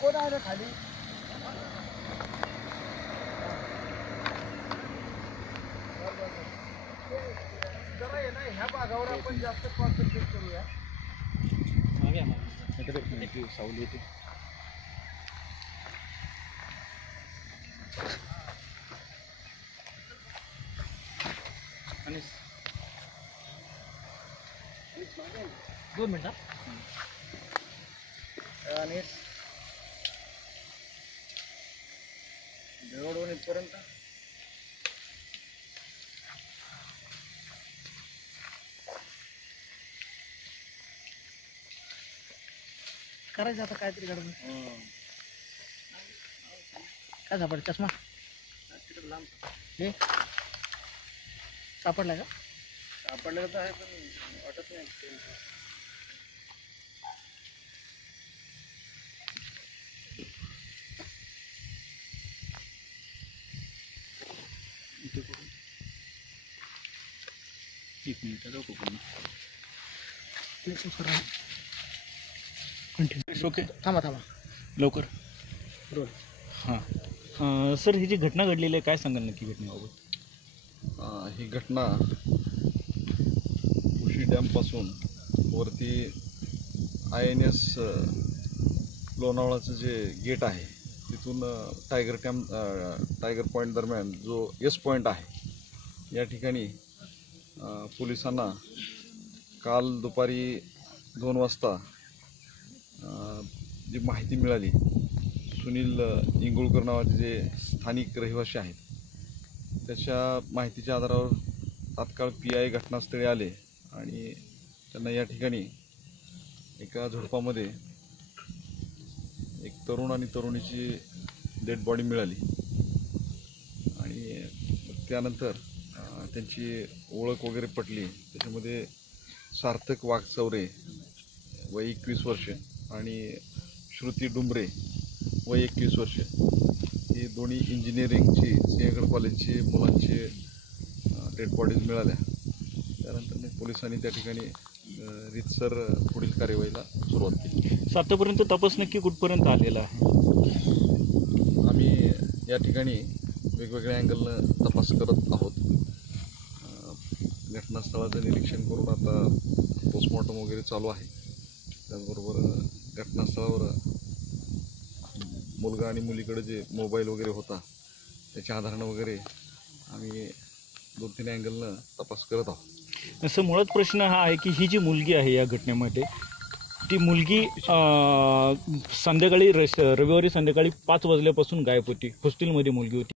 कोण आहे ना खाली? जरा आहे ना ह्या भागावर आपण जास्त कॉन्सन्ट्रेट करूया. सावली होती. दोन मिनिटं. आणि देवडवून इथपर्यंत करायचं आता काहीतरी घडून. काय सापड चष्मा हे सापडला का? सापडलं तर आहे पण वाटत नाही. एक मिनिट जाऊ का? ओके थांबा थांबा लवकर. रोल. हां सर, ही जी घटना घडलेली आहे काय सांगाल नक्की घटनेबाबत? ही घटना उशी डॅमपासून वरती INS लोणावळाचं जे गेट आहे तिथून टायगर पॉईंट दरम्यान जो एस पॉईंट आहे या ठिकाणी पोलिसांना काल दुपारी 2 वाजता जी माहिती मिळाली, सुनील इंगुळकर नावाचे जे स्थानिक रहिवासी आहेत त्याच्या माहितीच्या आधारावर तात्काळ PI घटनास्थळी आले आणि त्यांना या ठिकाणी एका झुडपामध्ये एक तरुण आणि तरुणीची डेड बॉडी मिळाली आणि त्यानंतर त्यांची ओळख वगैरे पटली. त्याच्यामध्ये सार्थक वाघचौरे वय 21 वर्ष आणि श्रुती डुंबरे वय 21 वर्ष ही दोन्ही इंजिनिअरिंगची सिंहगड कॉलेजची मुलांची डेड बॉडीज मिळाल्या. त्यानंतर पोलिसांनी त्या ठिकाणी रीतसर पुढील कार्यवाहीला सुरुवात केली. आतापर्यंत तपास नक्की कुठपर्यंत आलेला आहे? आम्ही या ठिकाणी वेगवेगळ्या अँगलनं तपास करत आहोत. घटनास्थळाचं निरीक्षण करून आता पोस्टमॉर्टम वगैरे चालू आहे. त्याचबरोबर घटनास्थळावर मुलगा आणि मुलीकडे जे मोबाईल वगैरे होता त्याच्या आधारानं वगैरे आम्ही 2-3 अँगलनं तपास करत आहोत. असं मुळात प्रश्न हा आहे की ही जी मुलगी आहे या घटनेमध्ये, ती मुलगी संध्याकाळी रविवारी संध्याकाळी 5 वाजल्यापासून गायब होती. हॉस्टेलमध्ये मुलगी होती.